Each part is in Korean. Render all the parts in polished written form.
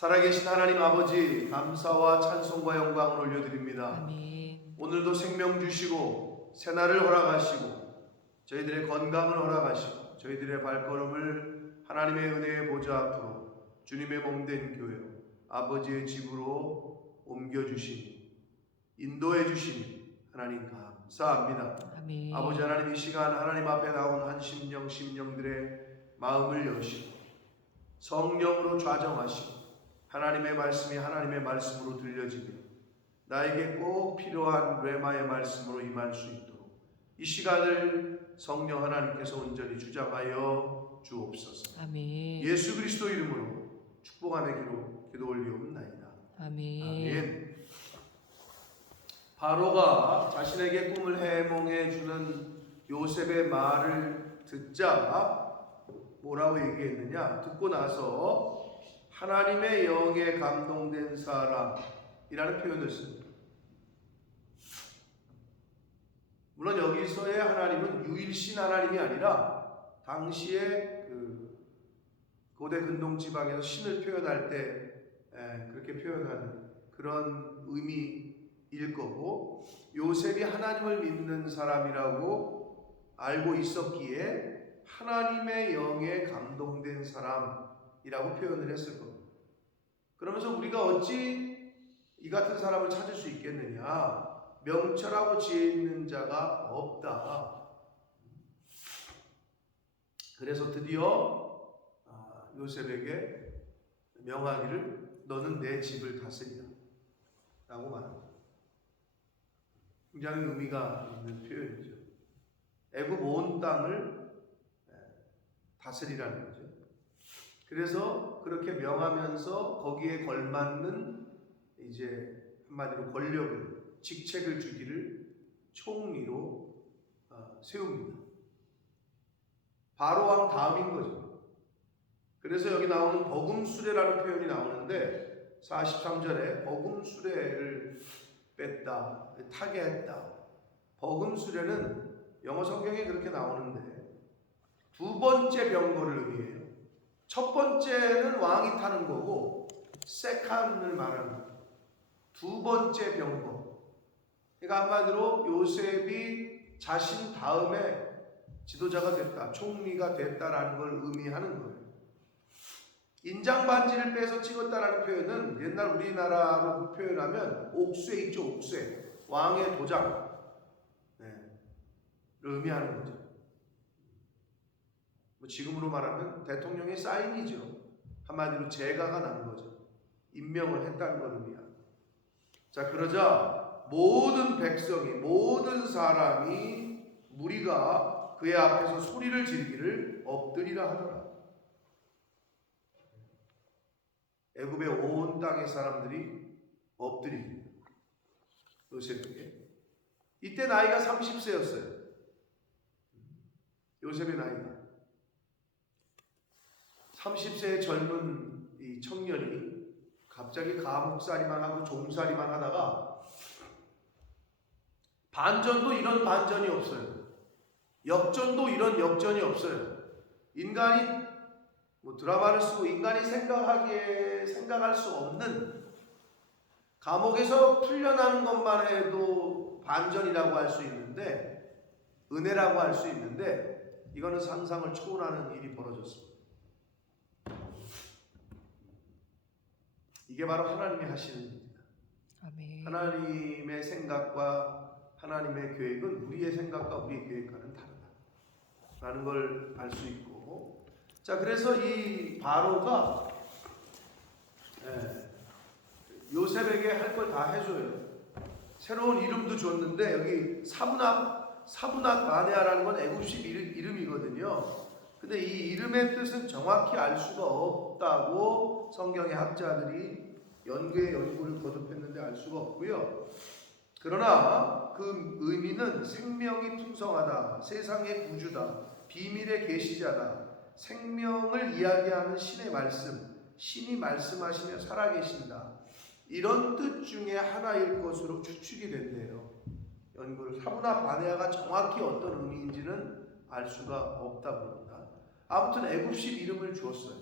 살아계신 하나님 아버지, 감사와 찬송과 영광을 올려드립니다. 아멘. 오늘도 생명 주시고 새날을 허락하시고 저희들의 건강을 허락하시고 저희들의 발걸음을 하나님의 은혜의 보좌 앞으로 주님의 몸된 교회 아버지의 집으로 옮겨주시니 인도해 주시니 하나님 감사합니다. 아멘. 아버지 하나님, 이 시간 하나님 앞에 나온 한 심령들의 마음을 여시고 성령으로 좌정하시고 하나님의 말씀이 하나님의 말씀으로 들려지며 나에게 꼭 필요한 레마의 말씀으로 임할 수 있도록 이 시간을 성령 하나님께서 온전히 주장하여 주옵소서. 아멘. 예수 그리스도 이름으로 축복하며 기도 올리옵나이다. 아멘. 아멘. 바로가 자신에게 꿈을 해몽해 주는 요셉의 말을 듣자 뭐라고 얘기했느냐? 듣고 나서 하나님의 영에 감동된 사람이라는 표현을 씁니다. 물론 여기서의 하나님은 유일신 하나님이 아니라 당시에 고대 근동 지방에서 신을 표현할 때 그렇게 표현하는 그런 의미일 거고, 요셉이 하나님을 믿는 사람이라고 알고 있었기에 하나님의 영에 감동된 사람이라고 표현을 했을 겁니다. 그러면서 우리가 어찌 이 같은 사람을 찾을 수 있겠느냐? 명철하고 지혜 있는 자가 없다. 그래서 드디어 요셉에게 명하기를 너는 내 집을 다스리라 라고 말합니다. 굉장히 의미가 있는 표현이죠. 애굽 온 땅을 다스리라는 거죠. 그래서 그렇게 명하면서 거기에 걸맞는 이제 한마디로 권력을, 직책을 주기를 총리로 세웁니다. 바로 왕 다음인 거죠. 그래서 여기 나오는 버금수레라는 표현이 나오는데 43절에 버금수레를 뺐다, 타개했다. 버금수레는 영어 성경에 그렇게 나오는데 두 번째 병거를 의미해요. 첫 번째는 왕이 타는 거고 세칸을 말하는 거예요. 두 번째 병거. 그러니까 한마디로 요셉이 자신 다음에 지도자가 됐다, 총리가 됐다라는 걸 의미하는 거예요. 인장 반지를 빼서 찍었다라는 표현은 옛날 우리나라로 표현하면 옥쇠 있죠, 옥쇠. 왕의 도장. 의미하는 거죠. 지금으로 말하면 대통령의 사인이죠. 한마디로 재가가 난 거죠. 임명을 했다는 걸 의미합니다. 자, 그러자 모든 백성이, 모든 사람이, 무리가 그의 앞에서 소리를 지르기를 엎드리라 하더라. 애굽의 온 땅의 사람들이 엎드립니다. 요셉에게. 이때 나이가 30세였어요. 요셉의 나이가. 30세의 젊은 이 청년이 갑자기 감옥살이만 하고 종살이만 하다가 반전도 이런 반전이 없어요. 역전도 이런 역전이 없어요. 인간이 드라마를 쓰고 인간이 생각할 수 없는, 감옥에서 풀려나는 것만 해도 반전이라고 할 수 있는데, 은혜라고 할 수 있는데, 이거는 상상을 초월하는 일이 벌어졌습니다. 이게 바로 하나님이 하시는 일입니다. 아멘. 하나님의 생각과 하나님의 계획은 우리의 생각과 우리의 계획과는 다르다라는 걸 알 수 있고, 자, 그래서 이 바로가 요셉에게 할 걸 다 해줘요. 새로운 이름도 줬는데 여기 사브낫 바네아라는 건 애굽식 이름이거든요. 근데 이 이름의 뜻은 정확히 알 수가 없다고 성경의 학자들이 연구를 거듭했는데 알 수가 없고요. 그러나 그 의미는 생명이 풍성하다, 세상의 구주다, 비밀의 계시자다, 생명을 이야기하는 신의 말씀, 신이 말씀하시며 살아계신다, 이런 뜻 중에 하나일 것으로 추측이 된대요. 연구를. 사브나 바네아가 정확히 어떤 의미인지는 알 수가 없다고 합니다. 아무튼 애굽식 이름을 주었어요.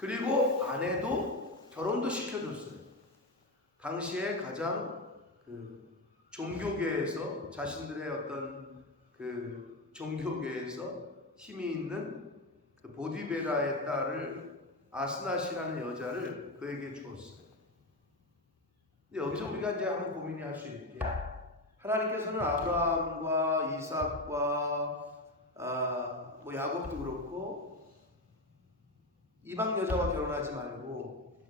그리고 아내도 결혼도 시켜줬어요. 당시에 가장 그 종교계에서 자신들의 어떤 그 종교계에서 힘이 있는 그 보디베라의 딸을 아스낫이라는 여자를 그에게 주었어요. 근데 여기서 우리가 이제 한번 고민할 수 있는 게 하나님께서는 아브라함과 이삭과 뭐 야곱도 그렇고 이방 여자와 결혼하지 말고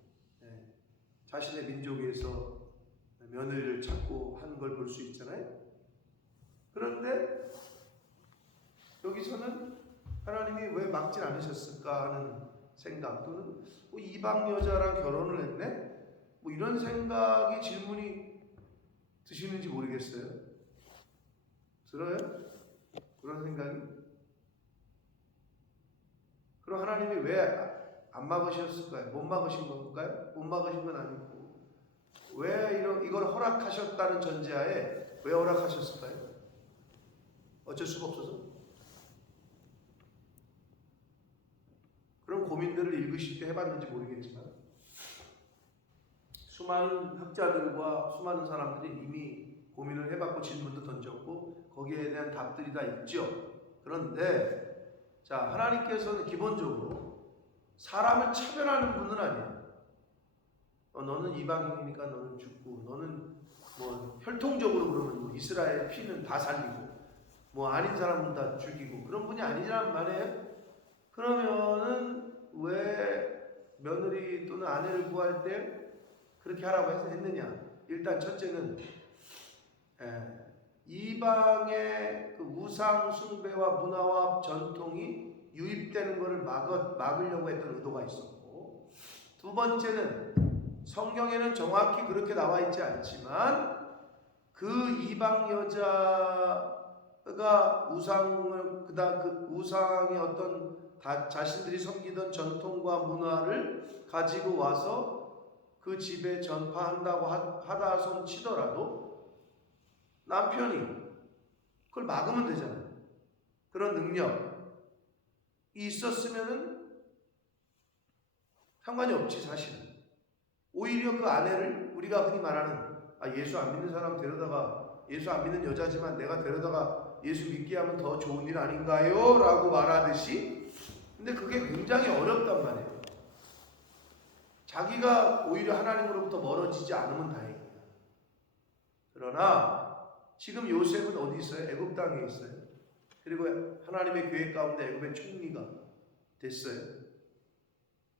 자신의 민족에서 며느리를 찾고 한 걸 볼 수 있잖아요. 그런데 여기서는 하나님이 왜 막질 않으셨을까 하는 생각, 또는 뭐 이방 여자랑 결혼을 했네? 뭐 이런 생각이 질문이 드시는지 모르겠어요. 들어요? 그런 생각이? 그럼 하나님이 왜 안 막으셨을까요? 못 막으신 건가요? 못 막으신 건 아니고 왜 이걸 허락하셨다는 전제하에 왜 허락하셨을까요? 어쩔 수가 없어서? 그런 고민들을 읽으실 때 해봤는지 모르겠지만 수많은 학자들과 수많은 사람들이 이미 고민을 해봤고 질문도 던졌고 거기에 대한 답들이 다 있죠. 그런데 자, 하나님께서는 기본적으로 사람을 차별하는 분은 아니에요. 너는 이방인이니까 너는 죽고, 너는 뭐 혈통적으로 그러면 뭐 이스라엘 피는 다 살리고, 뭐 아닌 사람은 다 죽이고 그런 분이 아니란 말이에요. 그러면은 왜 며느리 또는 아내를 구할 때 그렇게 하라고 해서 했느냐? 일단 첫째는 이방의 그 우상 숭배와 문화와 전통이 유입되는 것을 막으려고 했던 의도가 있었고, 두 번째는 성경에는 정확히 그렇게 나와 있지 않지만 그 이방 여자가 우상을 그 우상의 어떤 자신들이 섬기던 전통과 문화를 가지고 와서 그 집에 전파한다고 하다 손 치더라도 남편이 그걸 막으면 되잖아요. 그런 능력이 있었으면은 상관이 없지 사실은. 오히려 그 아내를 우리가 흔히 말하는 예수 안 믿는 사람 데려다가 예수 안 믿는 여자지만 내가 데려다가 예수 믿게 하면 더 좋은 일 아닌가요? 라고 말하듯이, 근데 그게 굉장히 어렵단 말이에요. 자기가 오히려 하나님으로부터 멀어지지 않으면 다행이에요. 그러나 지금 요셉은 어디 있어요? 애굽 땅에 있어요. 그리고 하나님의 계획 가운데 애굽의 총리가 됐어요.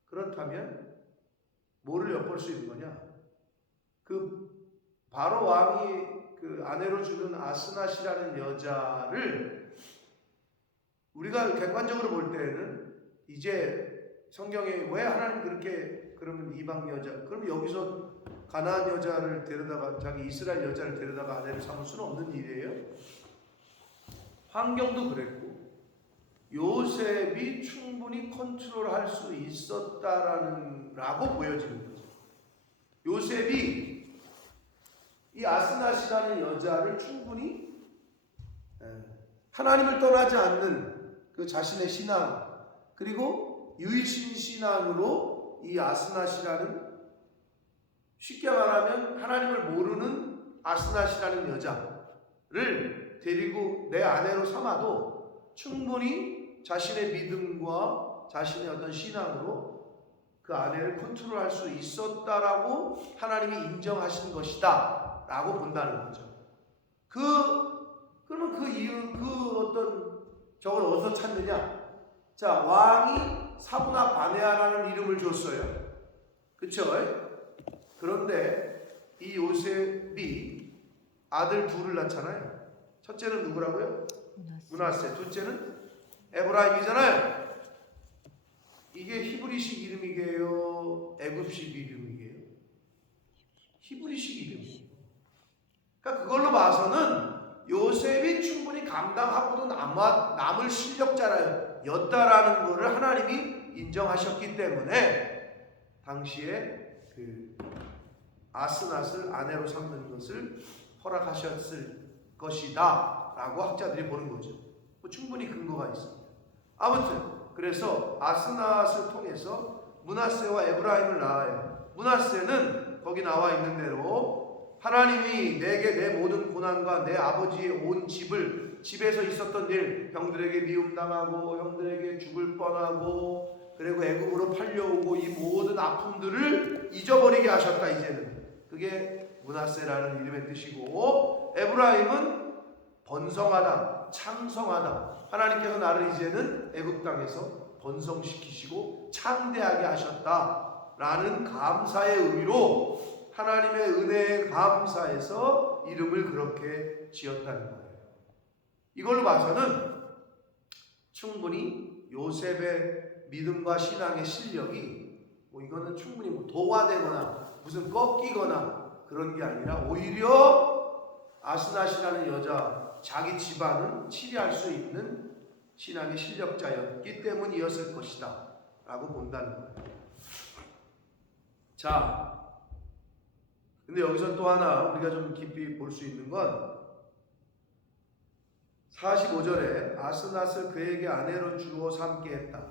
그렇다면 뭐를 엿볼 수 있는 거냐? 그 바로 왕이 그 아내로 주는 아스낫이라는 여자를 우리가 객관적으로 볼 때는 이제 성경에 왜 하나님 그렇게 그러면 이방 여자, 그럼 여기서 가나안 여자를 데려다가 자기 이스라엘 여자를 데려다가 아내를 삼을 수는 없는 일이에요. 환경도 그랬고 요셉이 충분히 컨트롤할 수 있었다라는 라고 보여지는 거죠. 요셉이 이 아스낫이라는 여자를 충분히 하나님을 떠나지 않는 그 자신의 신앙, 그리고 유일신 신앙으로 이 아스낫이라는, 쉽게 말하면 하나님을 모르는 아스낫이라는 여자를 데리고 내 아내로 삼아도 충분히 자신의 믿음과 자신의 어떤 신앙으로 그 아내를 컨트롤할 수 있었다라고 하나님이 인정하신 것이다 라고 본다는 거죠. 그러면 그 이유, 그 어떤 저걸 어디서 찾느냐? 자, 왕이 사브나 바네아라는 이름을 줬어요. 그쵸? 그런데 이 요셉이 아들 둘을 낳잖아요. 첫째는 누구라고요? 므낫세. 둘째는 에브라임이잖아요. 이게 히브리식 이름이게요? 애굽식 이름이게요? 히브리식 이름이에요. 그러니까 그걸로 봐서는 요셉이 충분히 감당하고도 남을 실력자였다라는 것을 하나님이 인정하셨기 때문에 당시에 그 아스낫을 아내로 삼는 것을 허락하셨을 것이다 라고 학자들이 보는 거죠. 뭐 충분히 근거가 있습니다. 아무튼 그래서 아스낫을 통해서 므낫세와 에브라임을 낳아요. 므낫세는 거기 나와 있는 대로 하나님이 내게 내 모든 고난과 내 아버지의 온 집에서 있었던 일, 형들에게 미움당하고 형들에게 죽을 뻔하고 그리고 애굽으로 팔려오고 이 모든 아픔들을 잊어버리게 하셨다. 이제는 그게 므낫세라는 이름의 뜻이고, 에브라임은 번성하다, 창성하다. 하나님께서 나를 이제는 애굽 땅에서 번성시키시고 창대하게 하셨다라는 감사의 의미로 하나님의 은혜에 감사해서 이름을 그렇게 지었다는 거예요. 이걸로 봐서는 충분히 요셉의 믿음과 신앙의 실력이 이거는 충분히 도화되거나 무슨 꺾이거나 그런 게 아니라 오히려 아스낫이라는 여자 자기 집안은 치리할 수 있는 신앙의 실력자였기 때문이었을 것이다 라고 본다는 거예요. 자, 근데 여기서 또 하나 우리가 좀 깊이 볼 수 있는 건 45절에 아스낫을 그에게 아내로 주어 삼게 했다.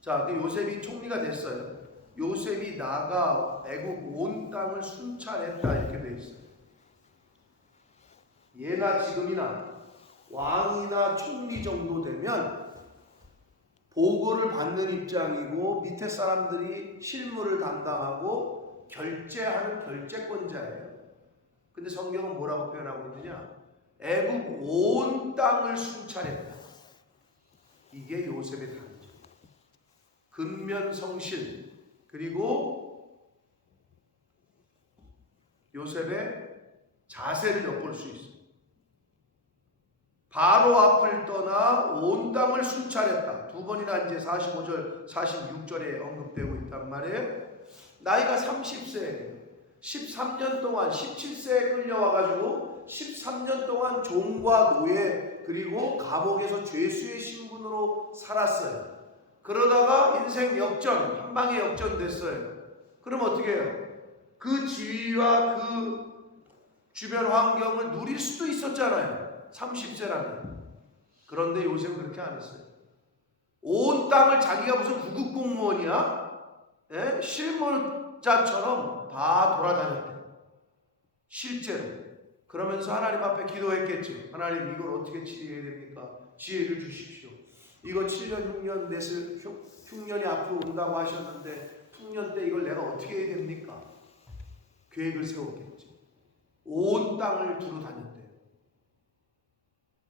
자, 그 요셉이 총리가 됐어요. 요셉이 나가 애국 온 땅을 순찰했다 이렇게 돼 있어요. 예나 지금이나 왕이나 총리 정도 되면 보고를 받는 입장이고 밑에 사람들이 실무를 담당하고 결제하는 결제권자예요. 근데 성경은 뭐라고 표현하고 있느냐? 애국 온 땅을 순찰했다. 이게 요셉의 단점. 근면성실 그리고 요셉의 자세를 엿볼 수 있어요. 바로 앞을 떠나 온 땅을 순찰했다. 두 번이나 이제 45절, 46절에 언급되고 있단 말이에요. 나이가 30세예요. 13년 동안 17세에 끌려와가지고 13년 동안 종과 노예 그리고 감옥에서 죄수의 신분으로 살았어요. 그러다가 인생 역전, 한 방에 역전됐어요. 그럼 어떻게 해요? 그 지위와 그 주변 환경을 누릴 수도 있었잖아요. 30세라면. 그런데 요셉은 그렇게 안 했어요. 온 땅을 자기가 무슨 구급 공무원이야? 예? 실무자처럼 다 돌아다녔대요. 실제로. 그러면서 하나님 앞에 기도했겠죠. 하나님 이걸 어떻게 치료해야 됩니까? 지혜를 주십시오. 이거 7년, 6년 냈을 흉년이 앞으로 온다고 하셨는데 흉년 때 이걸 내가 어떻게 해야 됩니까? 계획을 세웠겠죠. 온 땅을 두루 다녔대요.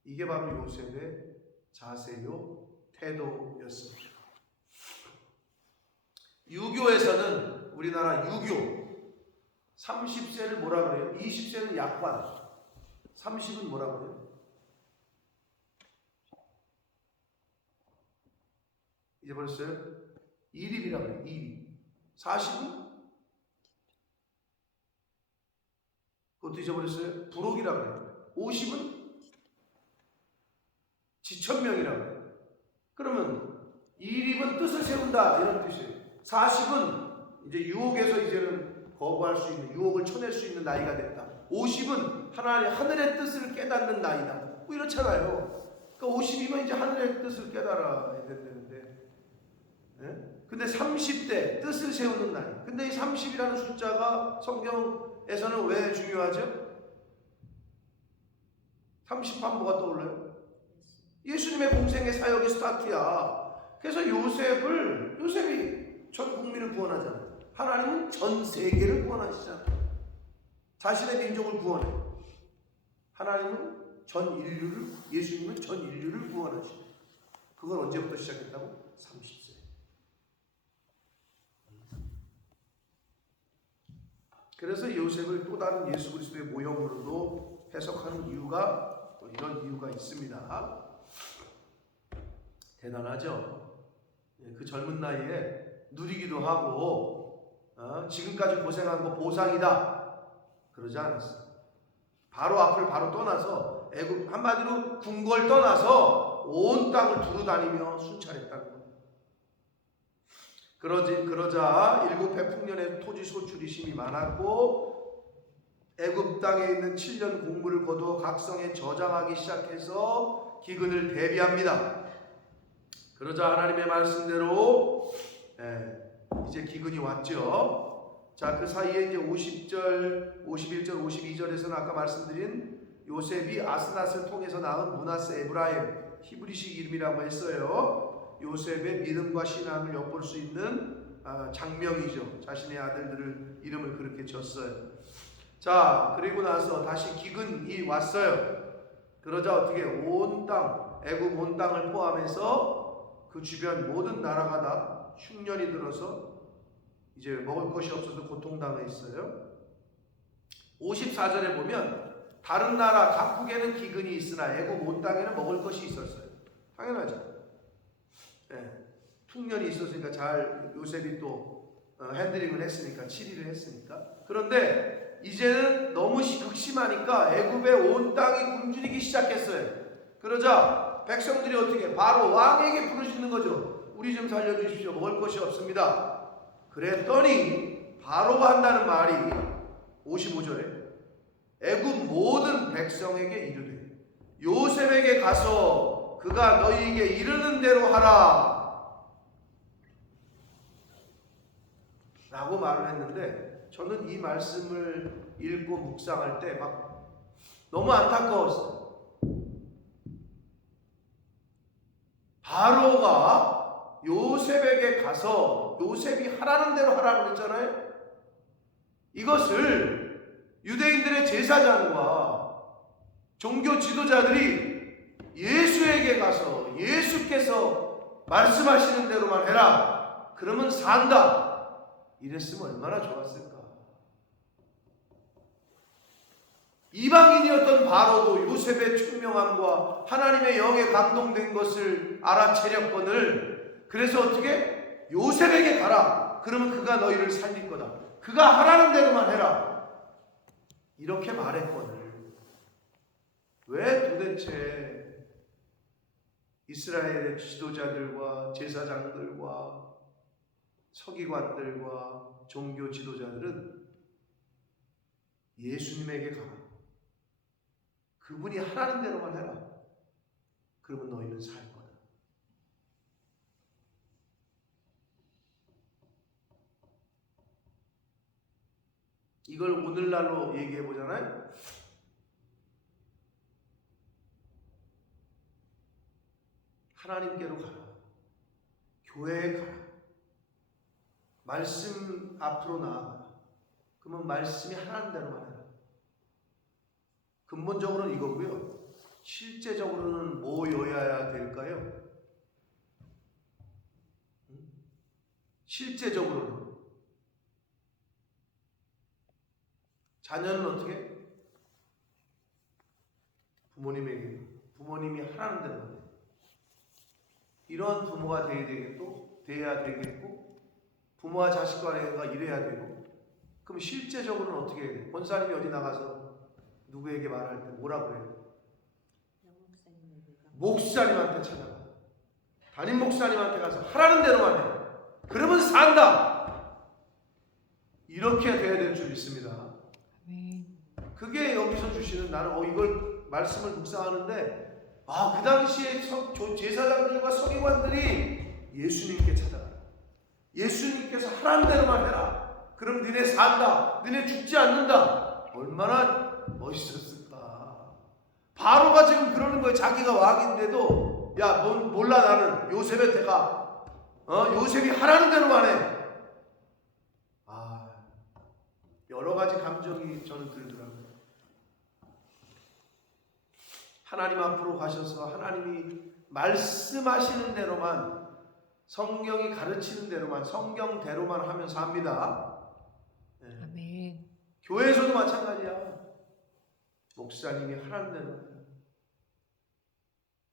이게 바로 요셉의 자세요, 태도였습니다. 유교에서는 우리나라 유교 30세를 뭐라 그래요? 20세는 약관, 30은 뭐라 그래요? 잊어버렸어요? 이립이라고 그래요. 이립. 40은? 그것도 잊어버렸어요? 부록이라고 그래요. 50은? 지천명이라고 해요. 그러면 이립은 뜻을 세운다 이런 뜻이에요. 40은 이제 유혹에서 이제는 거부할 수 있는, 유혹을 쳐낼 수 있는 나이가 됐다. 50은 하늘의 뜻을 깨닫는 나이다. 뭐 이렇잖아요. 그러니까 50이면 이제 하늘의 뜻을 깨달아야 된다는데, 네? 근데 30대 뜻을 세우는 나이. 근데 이 30이라는 숫자가 성경에서는 왜 중요하죠? 30하면 뭐가 떠올라요? 예수님의 공생의 사역의 스타트야. 그래서 요셉이 전 국민을 구원하잖아요. 하나님은 전 세계를 구원하시잖아요. 자신의 민족을 구원해. 하나님은 예수님은 전 인류를 구원하시죠. 그걸 언제부터 시작했다고? 30세. 그래서 요셉을 또 다른 예수 그리스도의 모형으로도 해석하는 이유가 또 이런 이유가 있습니다. 대단하죠. 그 젊은 나이에 누리기도 하고 지금까지 고생한 거 보상이다 그러지 않았어요. 바로 앞을 바로 떠나서 애굽 한마디로 궁궐 떠나서 온 땅을 두루 다니며 순찰했다는 거예요. 그러자 일곱 해 풍년의 토지 소출이 심히 많았고 애굽 땅에 있는 7년 공부를 거두어 각성에 저장하기 시작해서 기근을 대비합니다. 그러자 하나님의 말씀대로 이제 기근이 왔죠. 자, 그 사이에 이제 50절, 51절, 52절에서는 아까 말씀드린 요셉이 아스낫을 통해서 낳은 므낫세 에브라임, 히브리식 이름이라고 했어요. 요셉의 믿음과 신앙을 엿볼 수 있는 장명이죠. 자신의 아들들을 이름을 그렇게 졌어요. 자, 그리고 나서 다시 기근이 왔어요. 그러자 어떻게 온 땅, 애굽 온 땅을 포함해서 그 주변 모든 나라가 다 흉년이 들어서 이제 먹을 것이 없어서 고통당해 있어요. 54절에 보면 다른 나라 각국에는 기근이 있으나 애굽 온 땅에는 먹을 것이 있었어요. 당연하죠. 흉년이 있었으니까 잘 요셉이 또 핸들링을 했으니까, 치리를 했으니까. 그런데 이제는 너무 극심하니까 애굽의 온 땅이 굶주리기 시작했어요. 그러자 백성들이 어떻게 바로 왕에게 부르짖는 거죠. 우리 좀 살려주십시오. 먹을 것이 없습니다. 그랬더니 바로가 한다는 말이 55절에 애굽 모든 백성에게 이르되 요셉에게 가서 그가 너희에게 이르는 대로 하라 라고 말을 했는데, 저는 이 말씀을 읽고 묵상할 때 막 너무 안타까웠어요. 바로가 요셉에게 가서 요셉이 하라는 대로 하라고 그랬잖아요. 이것을 유대인들의 제사장과 종교 지도자들이 예수에게 가서 예수께서 말씀하시는 대로만 해라, 그러면 산다, 이랬으면 얼마나 좋았을까. 이방인이었던 바로도 요셉의 총명함과 하나님의 영에 감동된 것을 알아채렸거늘, 그래서 어떻게? 요셉에게 가라, 그러면 그가 너희를 살릴 거다, 그가 하라는 대로만 해라, 이렇게 말했거늘. 왜 도대체 이스라엘의 지도자들과 제사장들과 서기관들과 종교 지도자들은 예수님에게 가라, 그분이 하라는 대로만 해라, 그러면 너희는 살 거다. 이걸 오늘날로 얘기해 보잖아요. 하나님께로 가라, 교회에 가라, 말씀 앞으로 나아가라, 그러면 말씀이 하라는 대로만 해라. 근본적으로는 이거고요. 실제적으로는 뭐여야 될까요? 실제적으로는 자녀는 어떻게? 부모님이 하라는 대로 해요. 이런 부모가 돼야 되겠고, 부모와 자식 간에가 이래야 되고, 그럼 실제적으로는 어떻게 해야 돼요? 권사님이 어디 나가서 누구에게 말할 때 뭐라고 해요? 목사님한테 찾아가, 담임 목사님한테 가서 하라는 대로만 해, 그러면 산다, 이렇게 돼야 될 줄 믿습니다. 그게 여기서 주시는, 나는 이걸 말씀을 묵상하는데, 그 당시에 제사장들과 서기관들이 예수님께 찾아가라, 예수님께서 하라는 대로만 해라, 그럼 너네 산다, 너네 죽지 않는다, 얼마나 멋있었을까. 바로가 지금 그러는 거예요. 자기가 왕인데도, 야, 넌 몰라, 나는 요셉한테 가, 요셉이 하라는 대로만 해. 여러 가지 감정이 저는 들더라고요. 하나님 앞으로 가셔서 하나님이 말씀하시는 대로만, 성경이 가르치는 대로만, 성경대로만 하면 삽니다. 아멘. 교회에서도 마찬가지야. 목사님이 하라는 대로,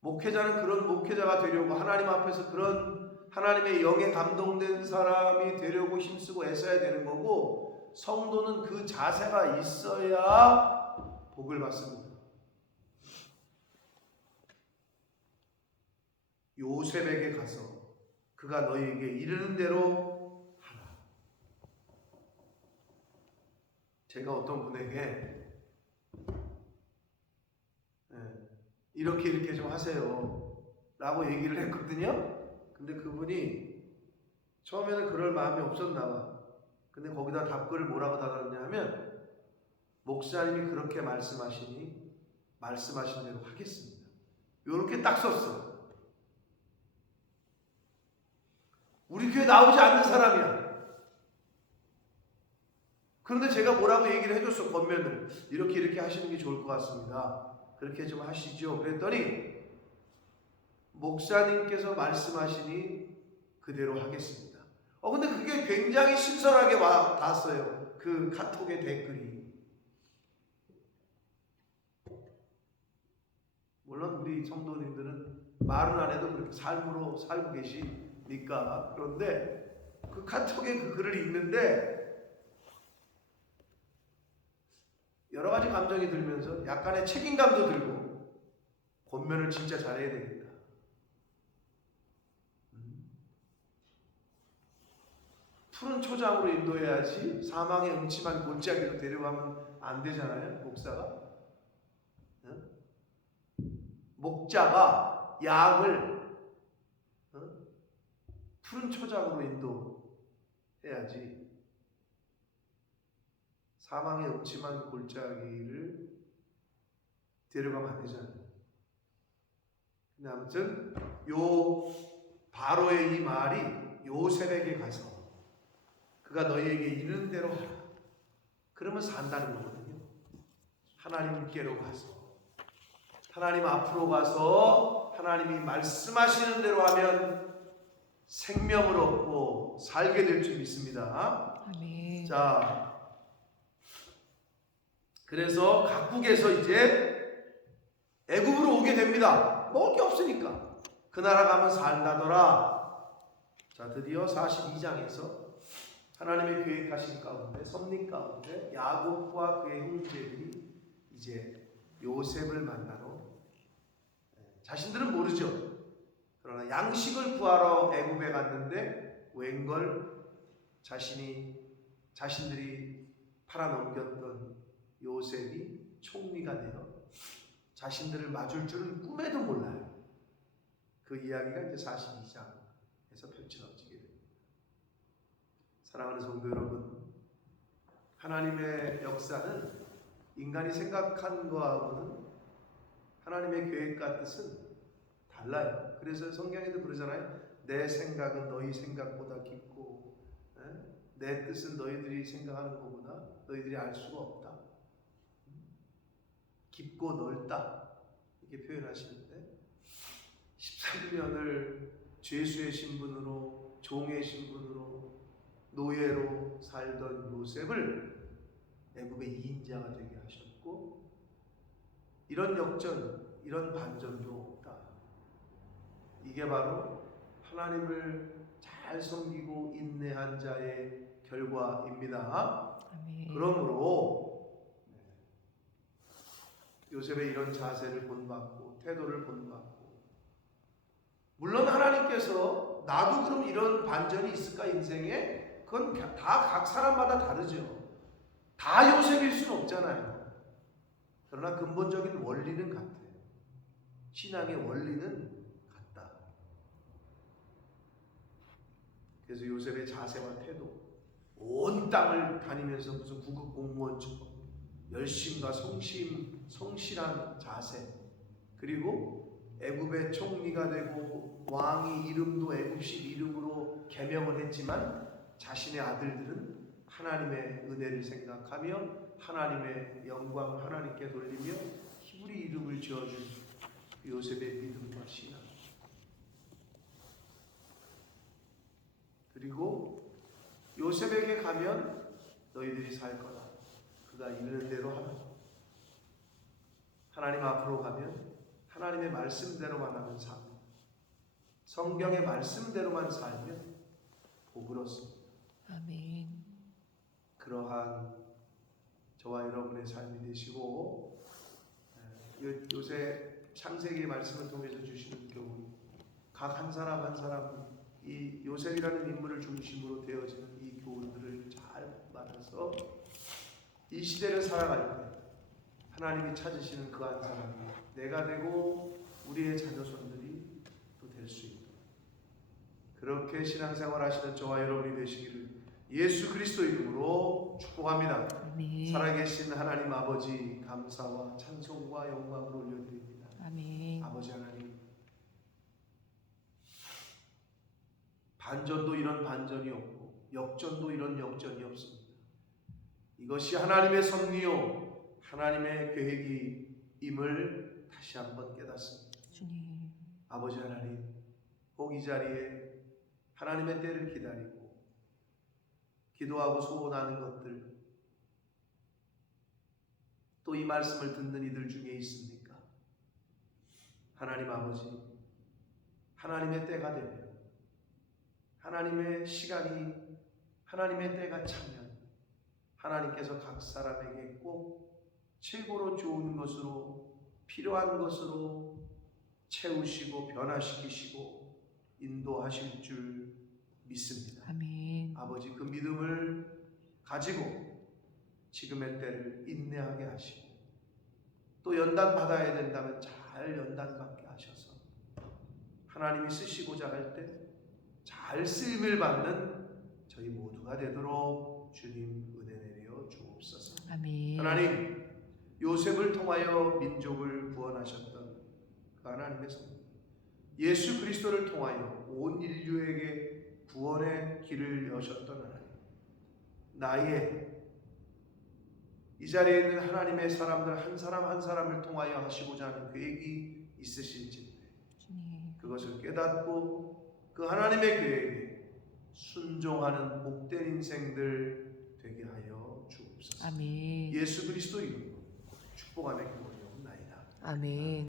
목회자는 그런 목회자가 되려고, 하나님 앞에서 그런 하나님의 영에 감동된 사람이 되려고 힘쓰고 애써야 되는 거고, 성도는 그 자세가 있어야 복을 받습니다. 요셉에게 가서 그가 너희에게 이르는 대로 하라. 제가 어떤 분에게 이렇게 좀 하세요 라고 얘기를 했거든요. 근데 그분이 처음에는 그럴 마음이 없었나 봐. 근데 거기다 답글을 뭐라고 달았냐면 목사님이 그렇게 말씀하시니 말씀하신 대로 하겠습니다. 이렇게 딱 썼어. 우리 교회 나오지 않는 사람이야. 그런데 제가 뭐라고 얘기를 해줬어. 권면을 이렇게 하시는 게 좋을 것 같습니다. 그렇게 좀 하시죠. 그랬더니 목사님께서 말씀하시니 그대로 하겠습니다. 근데 그게 굉장히 신선하게 닿았어요. 그 카톡의 댓글이. 물론 우리 성도님들은 말은 안 해도 그렇게 삶으로 살고 계시니까. 그런데 그 카톡에 그 글을 읽는데 여러 가지 감정이 들면서 약간의 책임감도 들고 권면을 진짜 잘해야 되겠다. 푸른 초장으로 인도해야지 사망의 음침한 골짜기로 데려가면 안 되잖아요, 목사가. 목자가 양을 푸른 초장으로 인도해야지 사망의 음침한 골짜기를 데려가면 안 되잖아요. 근데 아무튼 요 바로의 이 말이 요셉에게 가서 그가 너희에게 이르는 대로 하라. 그러면 산다는 거거든요. 하나님께로 가서 하나님 앞으로 가서 하나님이 말씀하시는 대로 하면 생명을 얻고 살게 될 줄 믿습니다. 아멘. 자, 그래서 각국에서 이제 애굽으로 오게 됩니다. 먹을 게 없으니까. 그 나라 가면 산다더라. 자, 드디어 42장에서 하나님의 계획하신 가운데 섭리 가운데 야곱과 그의 형제들이 이제 요셉을 만나러, 자신들은 모르죠. 그러나 양식을 구하러 애굽에 갔는데 웬걸 자신들이 팔아넘겼던 요셉이 총리가 되어 자신들을 맞을 줄은 꿈에도 몰라요. 그 이야기가 이제 42장에서 펼쳐지게 됩니다. 사랑하는 성도 여러분, 하나님의 역사는 인간이 생각한 거하고는 하나님의 계획과 뜻은 달라요. 그래서 성경에도 그러잖아요. 내 생각은 너희 생각보다 깊고 내 뜻은 너희들이 생각하는 것보다 너희들이 알 수가 없다. 깊고 넓다. 이렇게 표현하시는데 13년을 죄수의 신분으로 종의 신분으로 노예로 살던 요셉을 애굽의 2인자가 되게 하셨고 이런 역전, 이런 반전도 없다. 이게 바로 하나님을 잘 섬기고 인내한 자의 결과입니다. 아멘. 그러므로 요셉의 이런 자세를 본받고 태도를 본받고 물론 하나님께서 나도 그럼 이런 반전이 있을까 인생에? 그건 다 각 사람마다 다르죠. 다 요셉일 수는 없잖아요. 그러나 근본적인 원리는 같아요. 신앙의 원리는 같다. 그래서 요셉의 자세와 태도, 온 땅을 다니면서 무슨 구급 공무원처럼 열심과 성실한 자세, 그리고 애굽의 총리가 되고 왕이 이름도 애굽식 이름으로 개명을 했지만 자신의 아들들은 하나님의 은혜를 생각하며 하나님의 영광을 하나님께 돌리며 히브리 이름을 지어준 요셉의 믿음과 신앙, 그리고 요셉에게 가면 너희들이 살 거다. 그가 이르는 대로 하라. 하나님 앞으로 가면 하나님의 말씀대로만 하는 삶, 성경의 말씀대로만 살면 복을 얻습니다. 아멘. 그러한 저와 여러분의 삶이 되시고 요새 창세기의 말씀을 통해서 주시는 교훈, 각 한 사람 한 사람 이 요셉이라는 인물을 중심으로 되어지는 이 교훈들을 잘 받아서 이 시대를 살아갈 때 하나님이 찾으시는 그 한 사람이 내가 되고 우리의 자녀손들이 또 될 수 있도록 그렇게 신앙생활 하시는 저와 여러분이 되시기를 예수 그리스도 이름으로 축복합니다. 아멘. 살아계신 하나님 아버지 감사와 찬송과 영광을 올려드립니다. 아멘. 아버지 하나님, 반전도 이런 반전이 없고 역전도 이런 역전이 없습니다. 이것이 하나님의 섭리요 하나님의 계획임을 다시 한번 깨닫습니다. 주님. 아버지 하나님, 꼭 이 자리에 하나님의 때를 기다리고 기도하고 소원하는 것들, 또 이 말씀을 듣는 이들 중에 있습니까? 하나님 아버지, 하나님의 때가 되면, 하나님의 시간이, 하나님의 때가 차면 하나님께서 각 사람에게 꼭 최고로 좋은 것으로, 필요한 것으로 채우시고 변화시키시고 인도하실 줄 믿습니다. 아멘. 아버지, 그 믿음을 가지고 지금의 때를 인내하게 하시고, 또 연단 받아야 된다면 잘 연단 받게 하셔서 하나님이 쓰시고자 할 때 잘 쓰임을 받는 저희 모두가 되도록 주님 은혜 내려 주옵소서. 아멘. 하나님, 요셉을 통하여 민족을 구원하셨던 그 하나님의 섭리, 예수 그리스도를 통하여 온 인류에게 구원의 길을 여셨던 하나님, 나의 이 자리에 있는 하나님의 사람들 한 사람 한 사람을 통하여 하시고자 하는 계획이 있으신지 주님. 그것을 깨닫고 그 하나님의 계획에 순종하는 복된 인생들 되게 하여 주옵소서. 아멘. 예수 그리스도 이름으로 축복하며 기도하옵나이다. 아멘.